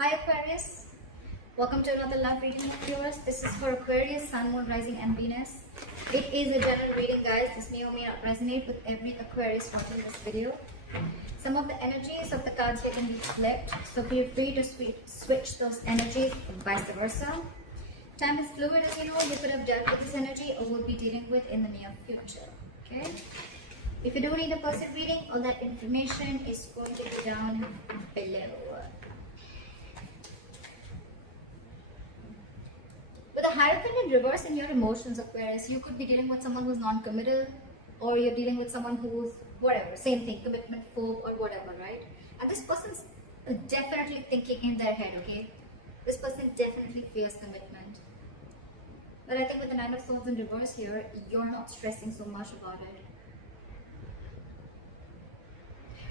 Hi Aquarius, welcome to another love reading of yours. This is for Aquarius, Sun, Moon, Rising and Venus. It is a general reading, guys. This may or may not resonate with every Aquarius watching this video. Some of the energies of the cards here can be flipped, so feel free to switch those energies and vice versa. Time is fluid, as you know. You could have dealt with this energy or would be dealing with in the near future. Okay? If you do need a person reading, all that information is going to be down below. With the Hierophant in reverse in your emotions, Aquarius, you could be dealing with someone who's non-committal, or you're dealing with someone who's whatever, same thing, commitment phobe or whatever, right? And this person's definitely thinking in their head, okay? This person definitely fears commitment. But I think with the Nine of Swords in reverse here, you're not stressing so much about it.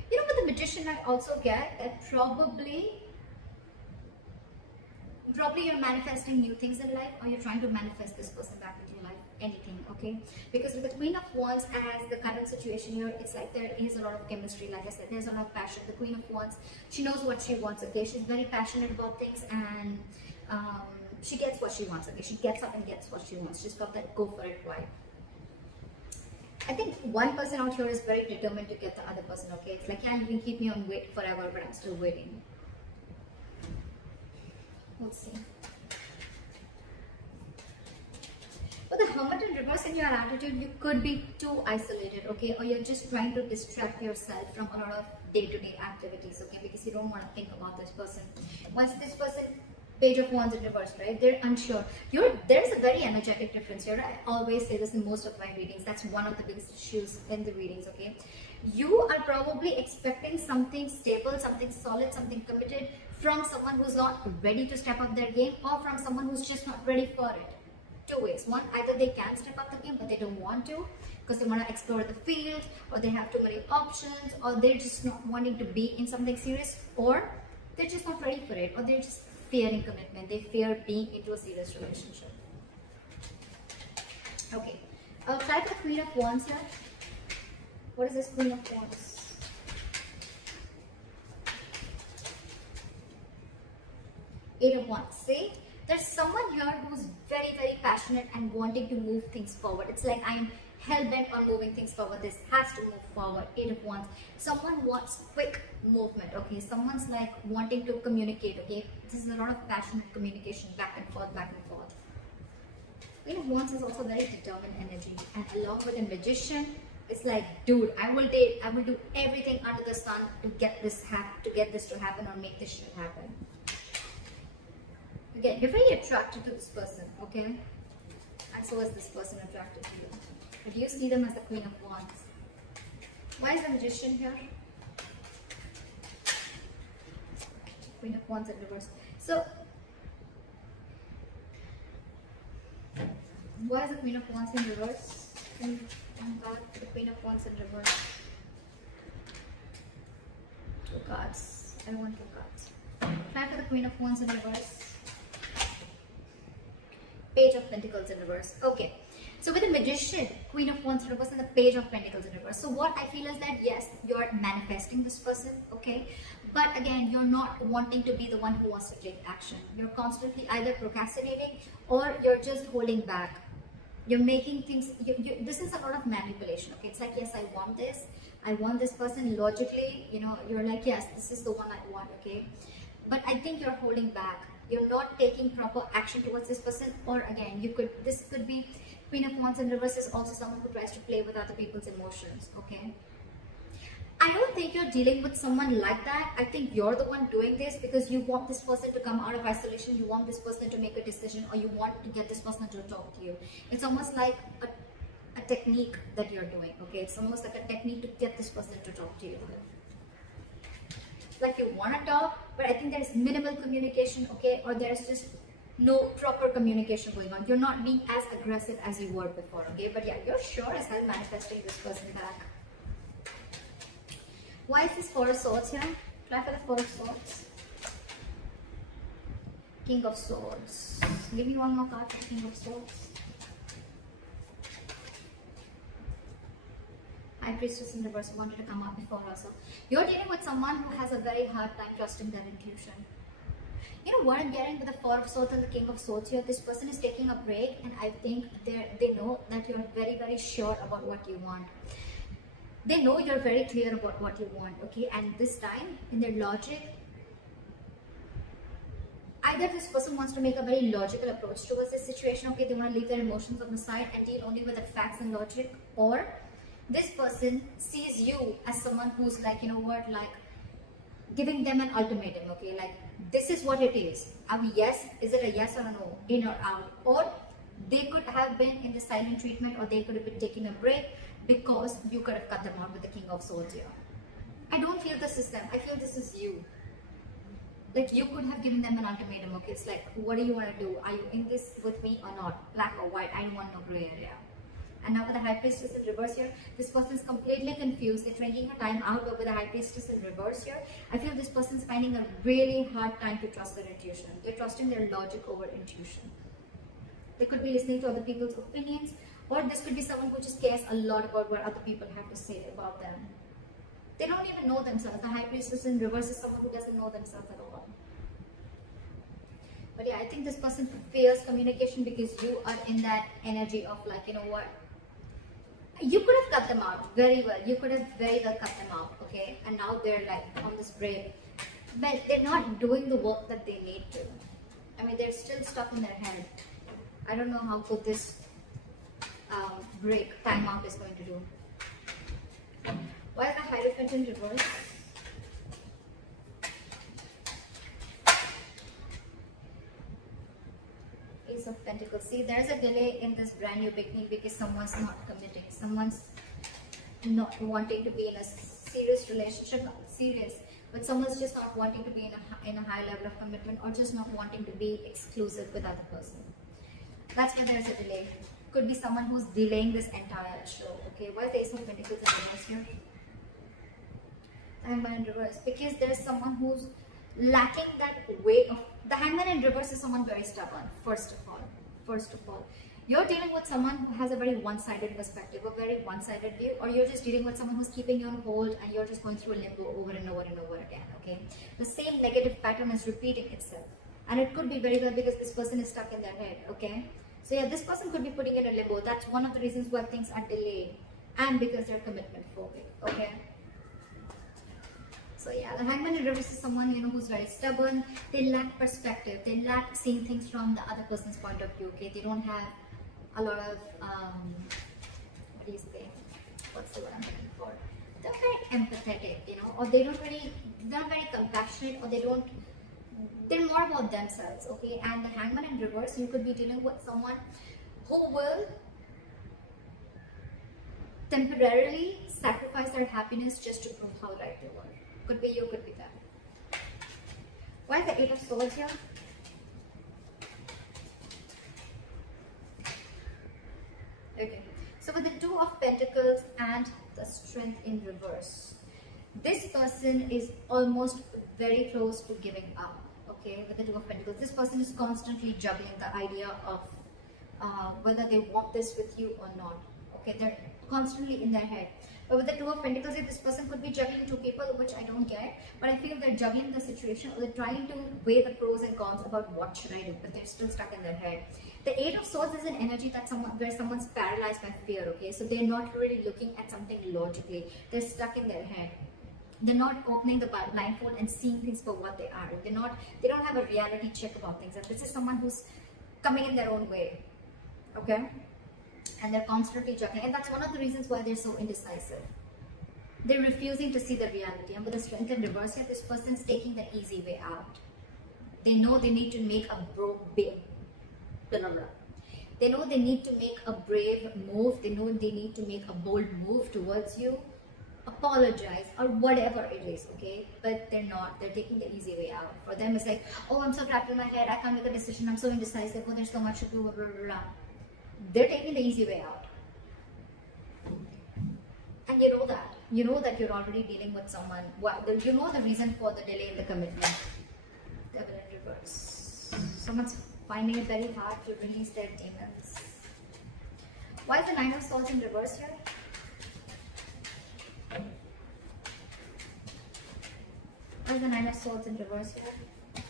You know, with the Magician, I also get that probably you're manifesting new things in life, or you're trying to manifest this person back into your life, anything, okay? Because with the Queen of Wands as the current situation here, it's like there is a lot of chemistry. Like I said, there's a lot of passion. The Queen of Wands, she knows what she wants, okay? She's very passionate about things, and she gets what she wants, okay? She gets up and gets what she wants. She's got that go for it vibe. I think one person out here is very determined to get the other person, okay? It's like, yeah, you can keep me on wait forever, but I'm still waiting. Let's see. With the Hermit in reverse in your attitude, you could be too isolated, okay? Or you're just trying to distract yourself from a lot of day-to-day activities, okay? Because you don't want to think about this person. Once this person, Page of Wands in reverse, right? They're unsure. There's a very energetic difference here. I always say this in most of my readings. That's one of the biggest issues in the readings, okay? You are probably expecting something stable, something solid, something committed from someone who's not ready to step up their game, or from someone who's just not ready for it. Two ways. One, either they can step up the game, but they don't want to because they want to explore the field, or they have too many options, or they're just not wanting to be in something serious, or they're just not ready for it, or they're just fearing commitment. They fear being into a serious relationship. Okay, I'll try for the Queen of Wands here. What is this Queen of Wands? Eight of Wands. See, there's someone here who's very, very passionate and wanting to move things forward. It's like, I'm hell-bent on moving things forward. This has to move forward. Eight of Wands. Someone wants quick movement, okay? Someone's like wanting to communicate, okay? This is a lot of passionate communication, back and forth, back and forth. Queen of Wands is also very determined energy. And along with a Magician, it's like, dude, I will do everything under the sun to get this to happen, or make this shit happen. Again, you're very attracted to this person, okay? And so is this person attracted to you. But you see them as the Queen of Wands. Why is the Magician here? Queen of Wands in reverse. So, why is the Queen of Wands in reverse? One card for the Queen of Wands in reverse. Two cards. I don't want two cards. Try for the Queen of Wands in reverse. Page of Pentacles in reverse. Okay. So with the Magician, Queen of Wands in reverse, and the Page of Pentacles in reverse. So what I feel is that, yes, you're manifesting this person, okay? But again, you're not wanting to be the one who wants to take action. You're constantly either procrastinating, or you're just holding back. You're making things, this is a lot of manipulation, okay? It's like, yes, I want this person. Logically, you know, you're like, yes, this is the one I want, okay? But I think you're holding back. You're not taking proper action towards this person. Or again, this could be Queen of Wands in reverse is also someone who tries to play with other people's emotions, okay? I don't think you're dealing with someone like that. I think you're the one doing this because you want this person to come out of isolation. You want this person to make a decision, or you want to get this person to talk to you. It's almost like a technique that you're doing, okay? It's almost like a technique to get this person to talk to you. Like, you want to talk, but I think there's minimal communication, okay? Or there's just no proper communication going on. You're not being as aggressive as you were before, okay? But yeah, you're sure as hell manifesting this person back. Why is this Four of Swords here? Try for the Four of Swords. King of Swords. Give me one more card for King of Swords. High Priestess in reverse wanted to come up before also. You're dealing with someone who has a very hard time trusting their intuition. You know what I'm getting with the Four of Swords and the King of Swords here? This person is taking a break, and I think they know that you're very, very sure about what you want. They know you're very clear about what you want, okay? And this time, in their logic, either this person wants to make a very logical approach towards this situation, okay? They want to leave their emotions on the side and deal only with the facts and logic, or this person sees you as someone who's like, you know what, like giving them an ultimatum, okay? Like, this is what it is. Yes, is it a yes or a no, in or out? Or they could have been in the silent treatment, or they could have been taking a break because you could have cut them out with the King of Swords here. I don't feel this is them. I feel this is you. Like, you could have given them an ultimatum, okay? It's like, what do you want to do? Are you in this with me or not? Black or white? I don't want no gray area. And now with the High Priestess in reverse here, this person is completely confused. They're drinking her time out, but with the High Priestess in reverse here, I feel this person is finding a really hard time to trust their intuition. They're trusting their logic over intuition. They could be listening to other people's opinions, or this could be someone who just cares a lot about what other people have to say about them. They don't even know themselves. The High Priestess in reverse is someone who doesn't know themselves at all. But yeah, I think this person fears communication because you are in that energy of like, you know what? You could have cut them out very well. You could have very well cut them out, okay? And now they're like on this break. But they're not doing the work that they need to. I mean, they're still stuck in their head. I don't know how good this break, time out is going to do. Why is the Hierophant in reverse? Ace of Pentacles. See, there's a delay in this brand new beginning because someone's not committing. Someone's not wanting to be in a serious relationship, not serious, but someone's just not wanting to be in a high level of commitment, or just not wanting to be exclusive with other person. That's why there's a delay. Could be someone who's delaying this entire show. Okay, why is the Ace of Pentacles in reverse here? Hangman in reverse, because there's someone who's lacking that way of. The Hangman in reverse is someone very stubborn. First of all, you're dealing with someone who has a very one-sided perspective, a very one-sided view, or you're just dealing with someone who's keeping you on hold and you're just going through a limbo over and over and over again. Okay, the same negative pattern is repeating itself, and it could be very well because this person is stuck in their head. Okay, so yeah, this person could be putting in a limbo. That's one of the reasons why things are delayed, and because they're commitment phobic. Okay. So yeah, the Hangman in reverse is someone, you know, who's very stubborn. They lack perspective. They lack seeing things from the other person's point of view. Okay, they don't have a lot of what do you say? What's the word I'm looking for? They're very empathetic, you know, or they're not very compassionate, or they're more about themselves. Okay, and the Hangman in reverse, you could be dealing with someone who will temporarily sacrifice their happiness just to prove how right they were. Could be you, could be them. Why is the Eight of Swords here? Okay, so with the Two of Pentacles and the Strength in reverse, this person is almost very close to giving up. Okay, with the Two of Pentacles, this person is constantly juggling the idea of whether they want this with you or not. Okay, they're constantly in their head. But with the Two of Pentacles, this person could be juggling two people, which I don't get. But I feel they're juggling the situation, or they're trying to weigh the pros and cons about what should I do, but they're still stuck in their head. The Eight of Swords is an energy that where someone's paralyzed by fear. Okay, so they're not really looking at something logically. They're stuck in their head. They're not opening the blindfold and seeing things for what they are. They don't have a reality check about things. And this is someone who's coming in their own way. Okay. And they're constantly juggling, and that's one of the reasons why they're so indecisive. They're refusing to see the reality, and with the Strength in reverse here, this person's taking the easy way out. They know they need to make a They know they need to make a brave move. They know they need to make a bold move towards you, apologize, or whatever it is, okay? But they're not. They're taking the easy way out. For them, it's like, oh, I'm so trapped in my head. I can't make a decision. I'm so indecisive. Oh, there's so much to do. Blah, blah, blah. They're taking the easy way out. And you know that. You know that you're already dealing with someone. You know the reason for the delay in the commitment. Devil in reverse. Someone's finding it very hard to release their demons. Why is the Nine of Swords in reverse here? Why is the Nine of Swords in reverse here?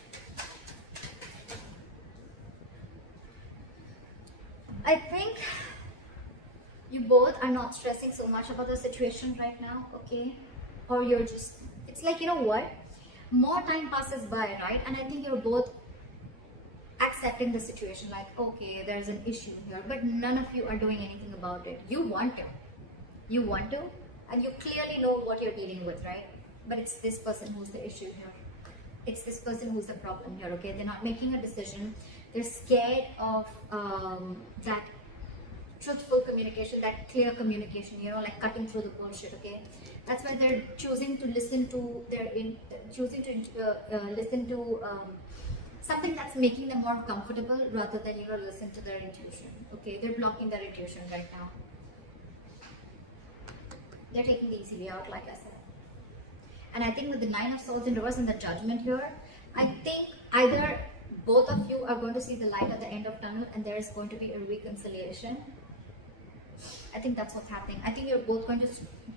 both are not stressing so much about the situation right now, okay? Or you're just, it's like, you know what, more time passes by, right? And I think you're both accepting the situation, like, okay, there's an issue here, but none of you are doing anything about it. You want to, and you clearly know what you're dealing with, right? But it's this person who's the issue here. It's this person who's the problem here, okay? They're not making a decision. They're scared of that truthful communication, that clear communication, you know, like cutting through the bullshit, okay? That's why they're choosing to listen to something that's making them more comfortable rather than, you know, listen to their intuition, okay? They're blocking their intuition right now. They're taking the easy way out, like I said. And I think with the Nine of Swords in reverse and the Judgment here, I think either both of you are going to see the light at the end of tunnel and there is going to be a reconciliation. I think that's what's happening. I think you're both going to,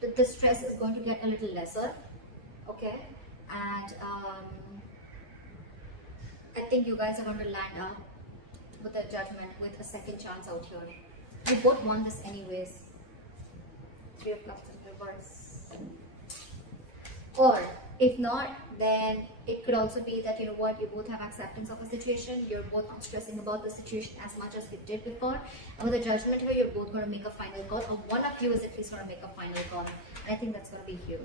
the stress is going to get a little lesser, okay? And I think you guys are going to land up with a Judgment, with a second chance out here. You both want this anyways. Three of Cups in reverse. Or if not, then it could also be that, you know what, you both have acceptance of a situation. You're both not stressing about the situation as much as you did before. And with the Judgment here, you're both going to make a final call, or one of you is at least going to make a final call. And I think that's going to be you.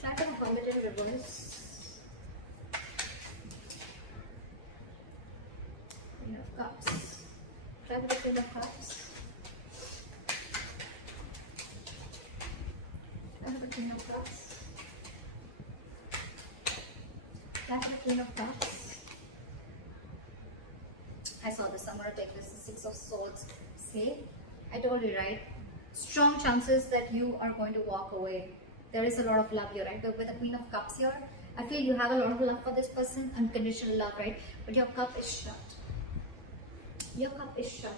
Try to hold it in reverse. Queen of Cups. Try with the Queen of Cups. Try with the Queen of Cups. Try with the Queen of Cups. I saw this. I'm going to take this. The Six of Swords. See? I told you, right? Strong chances that you are going to walk away. There is a lot of love here, right? But with the Queen of Cups here, I feel you have a lot of love for this person, unconditional love, right? But your cup is shut. Your cup is shut.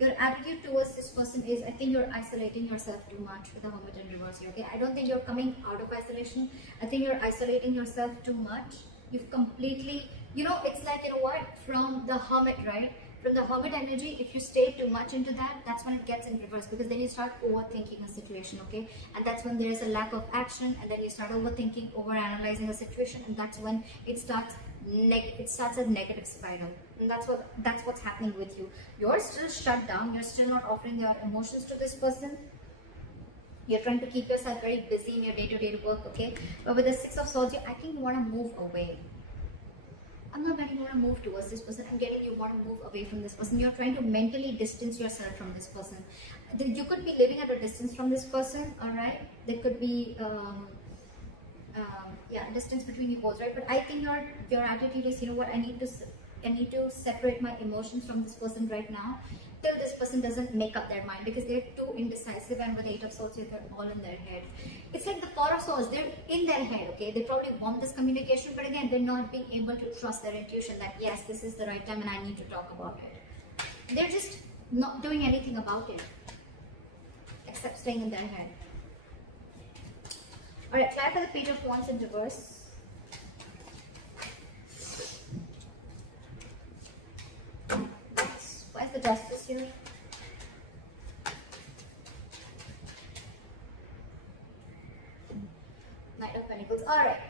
Your attitude towards this person is, I think you're isolating yourself too much with the Hermit in reverse here, okay? I don't think you're coming out of isolation. I think you're isolating yourself too much. You've completely, you know, it's like, you know what, from the Hermit, right? From the Hermit energy, if you stay too much into that, that's when it gets in reverse, because then you start overthinking a situation, okay? And that's when there is a lack of action, and then you start overthinking, overanalyzing a situation, and that's when it starts a negative spiral. And that's what's happening with you. You're still shut down. You're still not offering your emotions to this person. You're trying to keep yourself very busy in your day-to-day work, okay? But with the Six of Swords, I think you want to move away. I'm not getting you want to move towards this person. I'm getting you want to move away from this person. You're trying to mentally distance yourself from this person. You could be living at a distance from this person, all right? There could be distance between you both, right? But I think your attitude is, you know what, I need to separate my emotions from this person right now till this person doesn't make up their mind, because they're too indecisive, and with the Eight of Swords, they're all in their head. It's like the Four of Swords, they're in their head, okay? They probably want this communication, but again, they're not being able to trust their intuition that, yes, this is the right time and I need to talk about it. They're just not doing anything about it, except staying in their head. Alright, try for the Page of Wands in reverse. Why is the Justice here? Knight of Pentacles. Alright,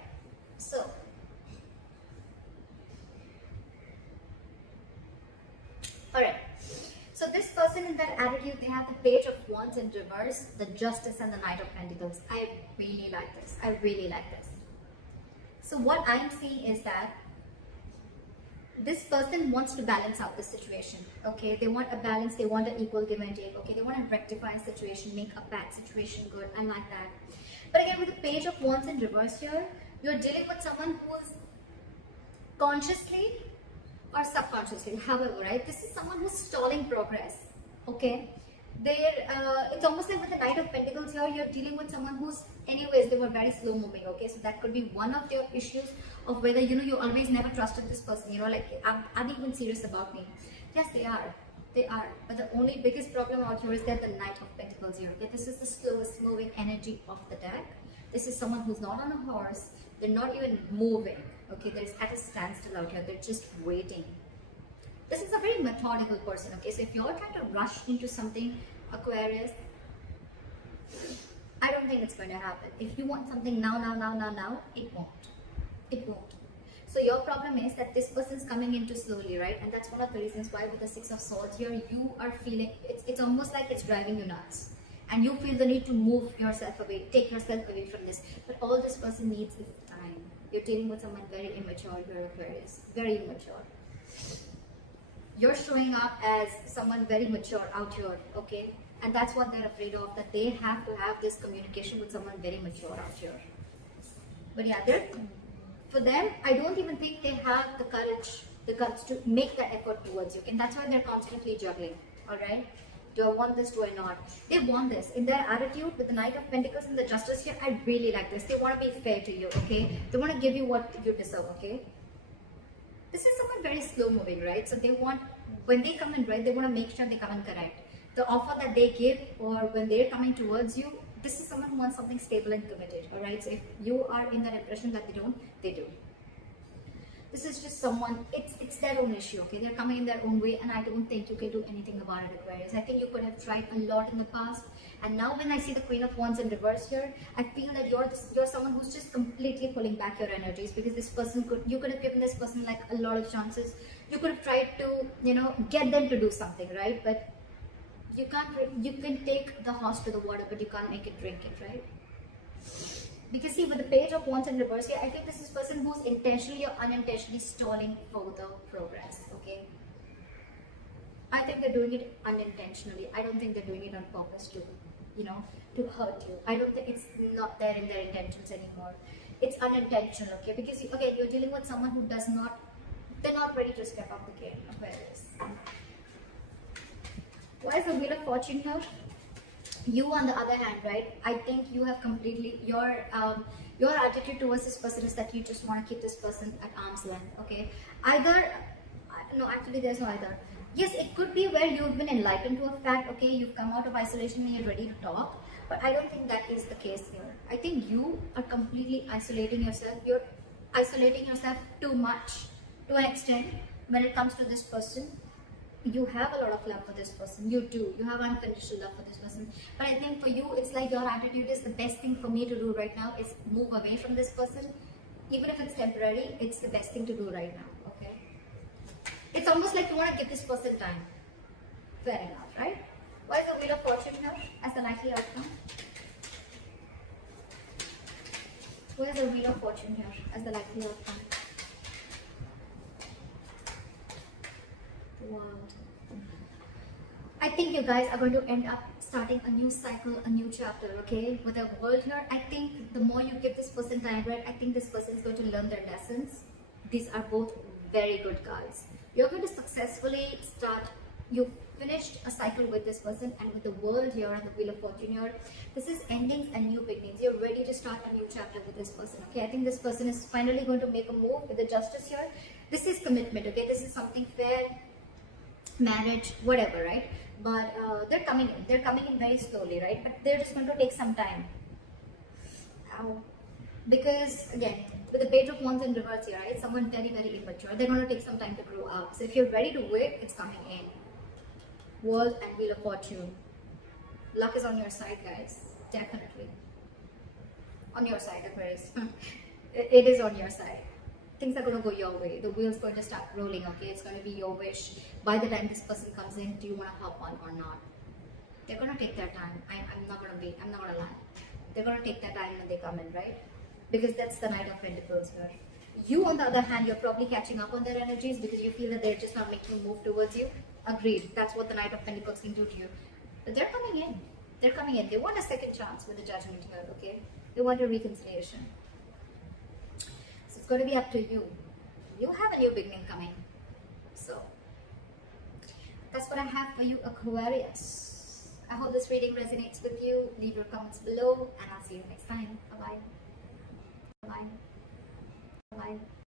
so this person in that attitude, they have the Page of Wands in reverse, the Justice, and the Knight of Pentacles. I really like this. I really like this. So what I'm seeing is that this person wants to balance out the situation, okay? They want a balance, they want an equal give and take, okay? They want to rectify a situation, make a bad situation good. I like that. But again, with the Page of Wands in reverse here, you're dealing with someone who is consciously or subconsciously, however, right? This is someone who's stalling progress, okay? It's almost like with the Knight of Pentacles here, you're dealing with someone who's, anyways, they were very slow moving, okay? So that could be one of your issues of whether, you know, you always never trusted this person, you know, like, are they even serious about me? Yes, they are. They are. But the only biggest problem out here is that the Knight of Pentacles here, okay? This is the slowest moving energy of the deck. This is someone who's not on a horse. They're not even moving, okay? They're at a standstill out here. They're just waiting. This is a very methodical person, okay? So if you're trying to rush into something, Aquarius, I don't think it's going to happen. If you want something now, it won't. It won't. So your problem is that this person's coming into slowly, right? And that's one of the reasons why with the Six of Swords here, you are feeling, it's almost like it's driving you nuts. And you feel the need to move yourself away, take yourself away from this. But all this person needs is time. You're dealing with someone very immature, you're Aquarius, very immature. You're showing up as someone very mature out here, okay? And that's what they're afraid of, that they have to have this communication with someone very mature out here. But yeah, for them, I don't even think they have the courage, the guts to make that effort towards you. And that's why they're constantly juggling, alright? Do I want this? Do I not? They want this. In their attitude with the Knight of Pentacles and the Justice here, I really like this. They want to be fair to you, okay? They want to give you what you deserve, okay? This is someone very slow moving, right? So they want, when they come in, right, they want to make sure they come in correct. The offer that they give, or when they're coming towards you, this is someone who wants something stable and committed, alright? So if you are in that impression that they don't, they do. This is just someone, it's their own issue, okay? They're coming in their own way, and I don't think you can do anything about it, Aquarius. I think you could have tried a lot in the past, and now when I see the Queen of Wands in reverse here, I feel that you're someone who's just completely pulling back your energies, because this person you could have given this person like a lot of chances. You could have tried to, you know, get them to do something, right? But you can't. You can take the horse to the water, but you can't make it drink it, right? Because see, with the Page of Wands in reverse here, I think this is a person who's intentionally or unintentionally stalling further progress, okay? I think they're doing it unintentionally. I don't think they're doing it on purpose to, you know, to hurt you. I don't think it's not there in their intentions anymore. It's unintentional, okay? Because, again, you're dealing with someone who does not, they're not ready to step up the game, Aquarius. Why is the Wheel of Fortune here? You, on the other hand, right, I think you have completely, your attitude towards this person is that you just want to keep this person at arm's length, okay? Either, no, actually there's no either. Yes, it could be where you've been enlightened to a fact, okay, you've come out of isolation and you're ready to talk, but I don't think that is the case here. I think you are completely isolating yourself. You're isolating yourself too much, to an extent, when it comes to this person. You have a lot of love for this person, you do, you have unconditional love for this person, but I think for you, it's like your attitude is the best thing for me to do right now is move away from this person. Even if it's temporary, it's the best thing to do right now, okay? It's almost like you want to give this person time. Fair enough, right? Why is the Wheel of Fortune here as the likely outcome? Where's the Wheel of Fortune here as the likely outcome? Wow. I think you guys are going to end up starting a new cycle, a new chapter, okay? With the World here, I think the more you give this person time, right, I think this person is going to learn their lessons. These are both very good cards. You're going to successfully start, you finished a cycle with this person, and with the World here and the Wheel of Fortune here, this is endings and new beginnings. You're ready to start a new chapter with this person, okay? I think this person is finally going to make a move with the Justice here. This is commitment, okay? This is something fair, marriage, whatever, right? But they're coming in very slowly, right? But they're just going to take some time. Because again, with the Page of Wands in reverse here, right? Someone very, very immature. They're going to take some time to grow up. So if you're ready to wait, it's coming in. World and Wheel of Fortune. Luck is on your side, guys. Definitely. On your side, Aquarius. It is on your side. Things are going to go your way. The wheel's going to start rolling, okay? It's going to be your wish. By the time this person comes in, do you want to hop on or not? They're going to take their time. I'm not going to lie. They're going to take their time when they come in, right? Because that's the Knight of Pentacles here. You, on the other hand, you're probably catching up on their energies because you feel that they're just not making a move towards you. Agreed. That's what the Knight of Pentacles can do to you. But they're coming in. They're coming in. They want a second chance with the Judgment here, okay? They want a reconciliation. It's going to be up to you. You have a new beginning coming. So, that's what I have for you, Aquarius. I hope this reading resonates with you. Leave your comments below, and I'll see you next time. Bye-bye. Bye-bye. Bye-bye.